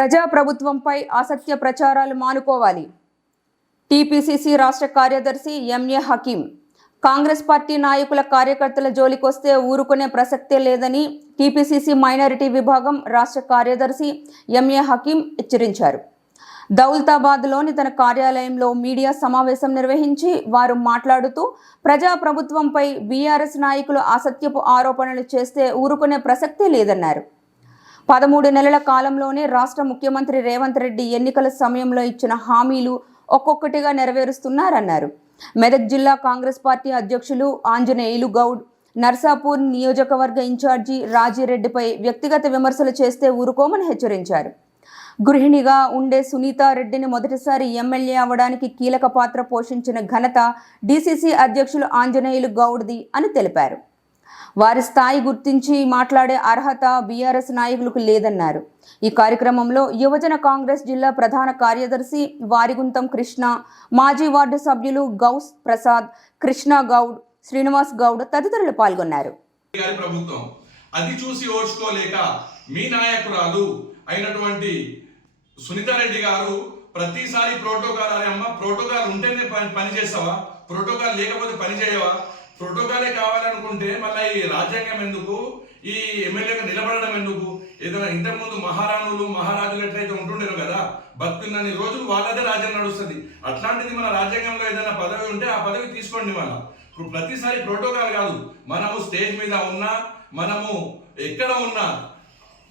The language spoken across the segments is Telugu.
ప్రజా ప్రభుత్వంపై అసత్య ప్రచారాలు మానుకోవాలి. టీపీసీసీ రాష్ట్ర కార్యదర్శి ఎంఏ హకీం కాంగ్రెస్ పార్టీ నాయకుల కార్యకర్తల జోలికొస్తే ఊరుకునే ప్రసక్తే లేదని టీపీసీసీ మైనారిటీ విభాగం రాష్ట్ర కార్యదర్శి ఎంఏ హకీం హెచ్చరించారు. దౌలతాబాద్లోని తన కార్యాలయంలో మీడియా సమావేశం నిర్వహించి వారు మాట్లాడుతూ ప్రజా ప్రభుత్వంపై బీఆర్ఎస్ నాయకులు అసత్యపు ఆరోపణలు చేస్తే ఊరుకునే ప్రసక్తే లేదన్నారు. 13 నెలల కాలంలోనే రాష్ట్ర ముఖ్యమంత్రి రేవంత్ రెడ్డి ఎన్నికల సమయంలో ఇచ్చిన హామీలు ఒక్కొక్కటిగా నెరవేరుస్తున్నారన్నారు. మెదక్ జిల్లా కాంగ్రెస్ పార్టీ అధ్యక్షులు ఆంజనేయులు గౌడ్ నర్సాపూర్ నియోజకవర్గ ఇన్ఛార్జి రాజిరెడ్డిపై వ్యక్తిగత విమర్శలు చేస్తే ఊరుకోమని హెచ్చరించారు. గృహిణిగా ఉండే సునీతారెడ్డిని మొదటిసారి ఎమ్మెల్యే అవ్వడానికి కీలక పాత్ర పోషించిన ఘనత డీసీసీ అధ్యక్షులు ఆంజనేయులు గౌడ్ది అని తెలిపారు. వారి స్థాయి గుర్తించి మాట్లాడే అర్హత బీఆర్ఎస్ నాయకులకు లేదన్నారు. ఈ కార్యక్రమంలో యువజన కాంగ్రెస్ జిల్లా ప్రధాన కార్యదర్శి వారిగుంతం కృష్ణ, మాజీ వార్డు సభ్యులు గౌస్ ప్రసాద్, కృష్ణ గౌడ్, శ్రీనివాస్ గౌడ్ తదితరులు పాల్గొన్నారు. అది చూసి ఓర్చుకోలేక మీ నాయకురాలు అయినటువంటి సునీతారెడ్డి గారు ప్రతిసారి ప్రోటోకాల్ అనే అమ్మ ప్రోటోకాల్ ఉంటేనే పని చేస్తావా, ప్రోటోకాల్ లేకపోతే పని చేయవా, ప్రోటోకాలే కావాలనుకుంటే మళ్ళీ ఈ రాజ్యాంగం ఎందుకు, ఈ ఎమ్మెల్యేగా నిలబడడం ఎందుకు? ఏదైనా ఇంతకుముందు మహారాణులు మహారాజులు ఎట్లయితే ఉంటుండేరు కదా, బతుకున్నన్ని రోజులు వాళ్ళదే రాజ్యం నడుస్తుంది. అట్లాంటిది మన రాజ్యాంగంలో ఏదైనా పదవి ఉంటే ఆ పదవి తీసుకోండి. ప్రతిసారి ప్రోటోకాల్ కాదు, మనము స్టేజ్ మీద ఉన్నా, మనము ఎక్కడ ఉన్నా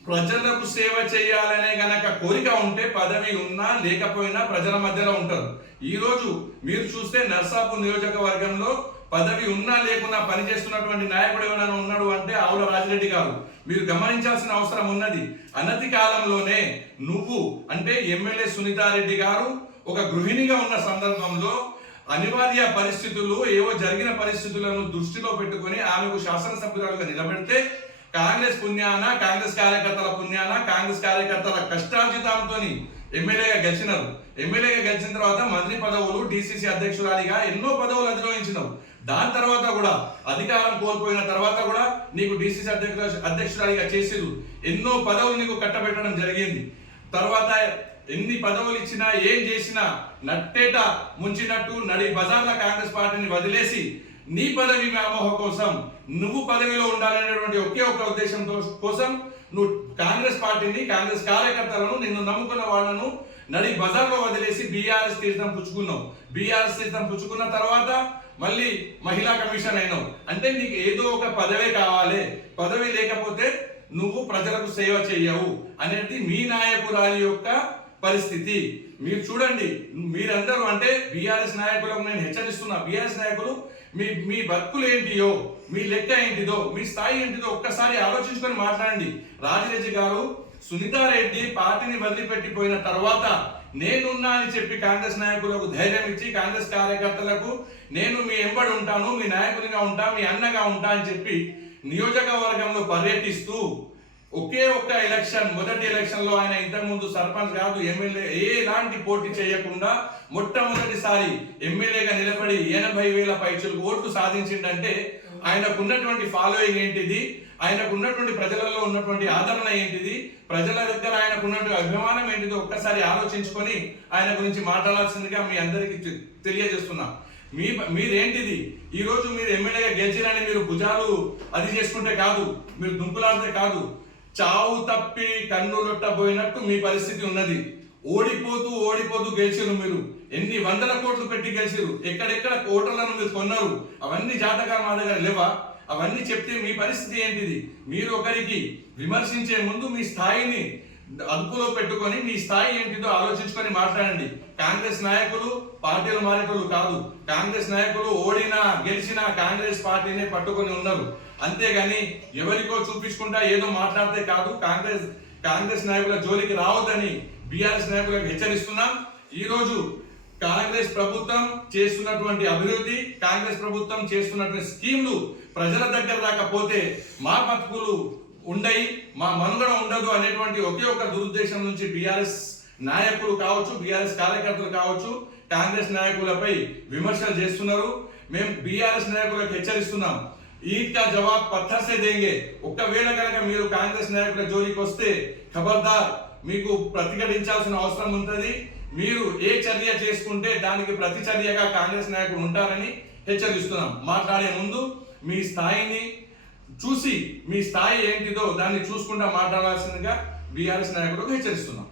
ప్రజలకు సేవ చేయాలనే గనక కోరిక ఉంటే పదవి ఉన్నా లేకపోయినా ప్రజల మధ్యలో ఉంటారు. ఈ రోజు మీరు చూస్తే నర్సాపూర్ నియోజకవర్గంలో పదవి ఉన్నా లేకున్నా పనిచేస్తున్నటువంటి నాయకుడు ఎవరైనా ఉన్నాడు అంటే ఆవుల రాజిరెడ్డి గారు. మీరు గమనించాల్సిన అవసరం ఉన్నది. అనతి కాలంలోనే నువ్వు అంటే ఎమ్మెల్యే సునీతారెడ్డి గారు ఒక గృహిణిగా ఉన్న సందర్భంలో అనివార్య పరిస్థితులు ఏవో జరిగిన పరిస్థితులను దృష్టిలో పెట్టుకొని ఆమెకు శాసనసభ్యురాలుగా నిలబెడితే కాంగ్రెస్ పుణ్యాన, కాంగ్రెస్ కార్యకర్తల పుణ్యాన, కాంగ్రెస్ కార్యకర్తల కష్టార్జితంతో ఎమ్మెల్యేగా గెలిచినారు. ఎమ్మెల్యేగా గెలిచిన తర్వాత మంత్రి పదవులు, డీసీసీ అధ్యక్షురాలిగా ఎన్నో పదవులు అధిరోహించినావు. దాని తర్వాత కూడా అధికారం కోల్పోయిన తర్వాత కూడా నీకు డీసీసీ అధ్యక్షురాలిగా చేసేది ఎన్నో పదవులు నీకు కట్టబెట్టడం జరిగింది. తర్వాత ఎన్ని పదవులు ఇచ్చినా ఏం చేసినా నట్టేట ముంచినట్టు నడి బజార్ల కాంగ్రెస్ పార్టీని వదిలేసి నీ పదవి వ్యామోహ కోసం, నువ్వు పదవిలో ఉండాలనేటువంటి ఒకే ఒక ఉద్దేశం కోసం నువ్వు కాంగ్రెస్ పార్టీని, కాంగ్రెస్ కార్యకర్తలను, నిన్ను నమ్ముకున్న వాళ్ళను నడి బజార్లో వదిలేసి బీఆర్ఎస్ తీర్థం పుచ్చుకున్నావు. బీఆర్ఎస్ తీర్థం పుచ్చుకున్న తర్వాత మళ్ళీ మహిళా కమిషన్ అయినావు. అంటే నీకు ఏదో ఒక పదవే కావాలి, పదవి లేకపోతే నువ్వు ప్రజలకు సేవ చేయవు అనేది మీ నాయకురాలి యొక్క పరిస్థితి. మీరు చూడండి, మీరందరూ అంటే బీఆర్ఎస్ నాయకులకు నేను హెచ్చరిస్తున్నా, బీఆర్ఎస్ నాయకులు మీ బతుకులు ఏంటియో, మీ లెక్క ఏంటిదో, మీ స్థాయి ఏంటిదో ఒక్కసారి ఆలోచించుకొని మాట్లాడండి. రాజిరెడ్డి గారు సునీతారెడ్డి పార్టీని వదిలిపెట్టిపోయిన తర్వాత నేనున్నా అని చెప్పి కాంగ్రెస్ నాయకులకు ధైర్యం ఇచ్చి, కాంగ్రెస్ కార్యకర్తలకు నేను మీ ఎంబడి ఉంటాను, మీ నాయకునిగా ఉంటా, మీ అన్నగా ఉంటా అని చెప్పి నియోజకవర్గంలో పర్యటిస్తూ ఒకే ఒక్క ఎలక్షన్, మొదటి ఎలక్షన్ లో ఆయన ఇంతకుముందు సర్పంచ్ కాదు, ఎమ్మెల్యే ఎలాంటి పోటీ చేయకుండా మొట్టమొదటిసారి ఎమ్మెల్యేగా నిలబడి 80,000 పైచులకు ఓట్లు సాధించిందంటే ఆయనకున్నటువంటి ఫాలోయింగ్ ఏంటిది, ఆయనకున్నటువంటి ప్రజలలో ఉన్నటువంటి ఆదరణ ఏంటిది, ప్రజల దగ్గర ఆయనకున్నటువంటి అభిమానం ఏంటిది ఒక్కసారి ఆలోచించుకొని ఆయన గురించి మాట్లాడాల్సిందిగా మీ అందరికి తెలియజేస్తున్నా. మీరేంటిది ఈ రోజు మీరు ఎమ్మెల్యేగా గెలిచిరని మీరు భుజాలు అది చేసుకుంటే కాదు, మీరు దుంపులాడితే కాదు, చావు తప్పి కన్నులొట్టబోయినట్టు మీ పరిస్థితి ఉన్నది. ఓడిపోతూ గెలిచిరు. మీరు ఎన్ని వందల కోట్లు పెట్టి గెలిచిరు, ఎక్కడెక్కడ కోట్లను మీరు కొన్నారు, అవన్నీ జాతకాలు మా దగ్గర లేవా? అవన్నీ చెప్తే మీ పరిస్థితి ఏంటిది? మీరు ఒకరికి విమర్శించే ముందు మీ స్థాయిని అదుపులో పెట్టుకొని మీ స్థాయి ఏంటిదో ఆలోచించుకొని మాట్లాడండి. కాంగ్రెస్ నాయకులు పార్టీలు మారేటోళ్ళు కాదు. కాంగ్రెస్ నాయకులు ఓడినా గెలిచినా కాంగ్రెస్ పార్టీనే పట్టుకొని ఉన్నారు. అంతేగాని ఎవరికో చూపించుకుంటా ఏదో మాట్లాడితే కాదు. కాంగ్రెస్ నాయకుల జోలికి రావద్దని బీఆర్ఎస్ నాయకులకు హెచ్చరిస్తున్నాం. ఈ రోజు కాంగ్రెస్ ప్రభుత్వం చేస్తున్నటువంటి అభివృద్ధి, కాంగ్రెస్ ప్రభుత్వం చేస్తున్నటువంటి స్కీమ్లు ప్రజల దగ్గర రాకపోతే మా బతుకులు ఉండయి, మా మనుగడ ఉండదు అనేటువంటి ఒకే ఒక దురుద్దేశం నుంచి బీఆర్ఎస్ నాయకులు కావచ్చు, బీఆర్ఎస్ కార్యకర్తలు కావచ్చు, కాంగ్రెస్ నాయకులపై విమర్శలు చేస్తున్నారు. మేము బీఆర్ఎస్ నాయకులకు హెచ్చరిస్తున్నాం, ईद का जवाब पत्थर से देंगे। ఒకవేళ కనుక మీరు కాంగ్రెస్ నాయకుల జోలికి వస్తే ఖబర్దార్ మీకు ప్రతిఘటించాల్సిన అవసరం ఉంటుంది. మీరు ఏ చర్య చేసుకుంటే దానికి ప్రతి చర్యగా కాంగ్రెస్ నాయకులు ఉంటారని హెచ్చరిస్తున్నాం. మాట్లాడే ముందు మీ స్థాయిని చూసి, మీ స్థాయి ఏంటిదో దాన్ని చూసుకుంటా మాట్లాడాల్సిందిగా బీఆర్ఎస్ నాయకులకు హెచ్చరిస్తున్నాం.